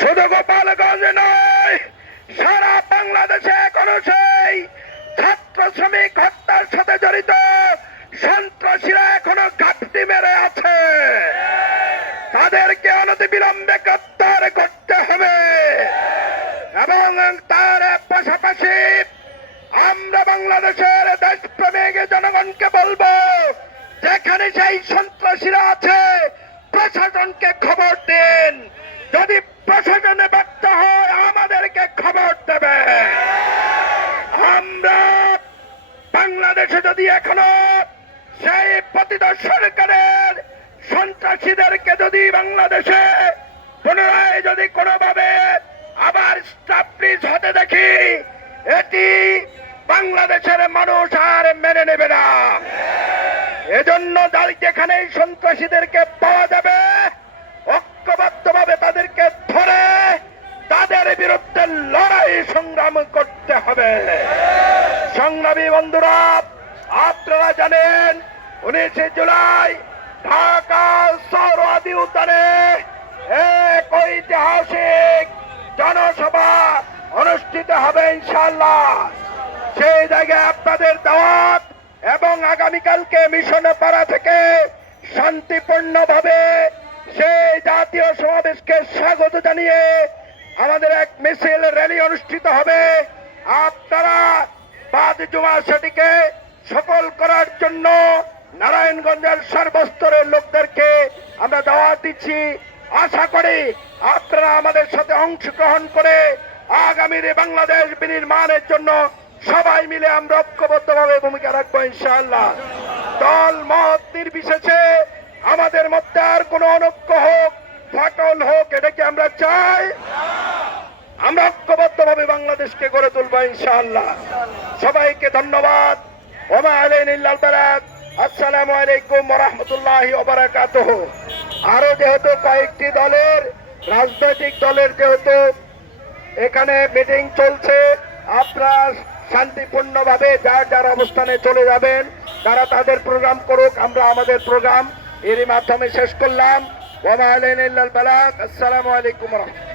শুধু গোপালগঞ্জ নয়, সারা বাংলাদেশে এখনো সেই ছাত্র শ্রমিক হত্যার সাথে জড়িত সন্ত্রাসীরা এখনো ঘাপটি মেরে আছে। তাদেরকে অনতিবিলম্বে গ্রেপ্তার করতে হবে এবং তার পাশাপাশি আমরা বাংলাদেশের দেশপ্রেমিক জনগণকে বলবো, যেখানে সেই সন্ত্রাসীরা আছে প্রশাসনকে খবর দিন। যদি প্রশাসনে ব্যর্থ হয় আমাদেরকে খবর দেবে। আমরা বাংলাদেশে যদি এখনো সেই পতিত সরকারের সন্ত্রাসীদেরকে যদি বাংলাদেশে পুনরায় যদি কোনোভাবে আবার স্টাবলিশ হতে দেখি, এটি বাংলাদেশের মানুষ আর মেনে নেবে না। এজন্য যেখানে সন্ত্রাসীদেরকে পাওয়া যাবে ঐক্যবদ্ধভাবে তাদেরকে ধরে তাদের বিরুদ্ধে লড়াই সংগ্রাম করতে হবে। সংগ্রামী বন্ধুরা, আপনারা জানেন 19 জুলাই ঢাকা সৌরওয়াদী উদ্যানে এক ঐতিহাসিক জনসভা অনুষ্ঠিত হবে ইনশাআল্লাহ। সেই জায়গায় আপনাদের দাওয়াত এবং আগামীকালকে মিশনে পাড়া থেকে শান্তিপূর্ণভাবে সেই জাতীয় সমাবেশকে স্বাগত জানিয়ে আমাদের এক মিছিল র্যালি অনুষ্ঠিত হবে। আপনারা বাদ জুমা সেটিকে সফল করার জন্য নারায়ণগঞ্জের সর্বস্তরের লোকদেরকে আমরা দাওয়াত দিচ্ছি। আশা করি আপনারা আমাদের সাথে অংশগ্রহণ করে আগামীর বাংলাদেশ বিনির্মাণের জন্য সবাই মিলে আমরা ঐক্যবদ্ধভাবে ভূমিকা রাখবো ইনশাআল্লাহ। দল মত নির্বিশেষে আমাদের মধ্যে আর কোনো অনৈক্য হোক, ফাটল হোক, এটাকে আমরা চাই। আমরা ঐক্যবদ্ধভাবে বাংলাদেশকে গড়ে তুলবো ইনশাআল্লাহ। সবাইকে ধন্যবাদ। ওমা আলাইনা ইল্লাল বালাগ। আসসালামু আলাইকুম ওয়া রাহমাতুল্লাহি ওয়া বারাকাতুহু। আরো যেহেতু কয়েকটি দলের রাজনৈতিক দলের যেহেতু এখানে মিটিং চলছে, আপনারা শান্তিপূর্ণভাবে যার যার অবস্থানে চলে যাবেন। তারা তাদের প্রোগ্রাম করুক, আমরা আমাদের প্রোগ্রাম এরই মাধ্যমে শেষ করলাম। ওয়া মা আলাইনা ইল্লাল বালাগ। আসসালামু আলাইকুম ওয়া রাহমাতুল্লাহ।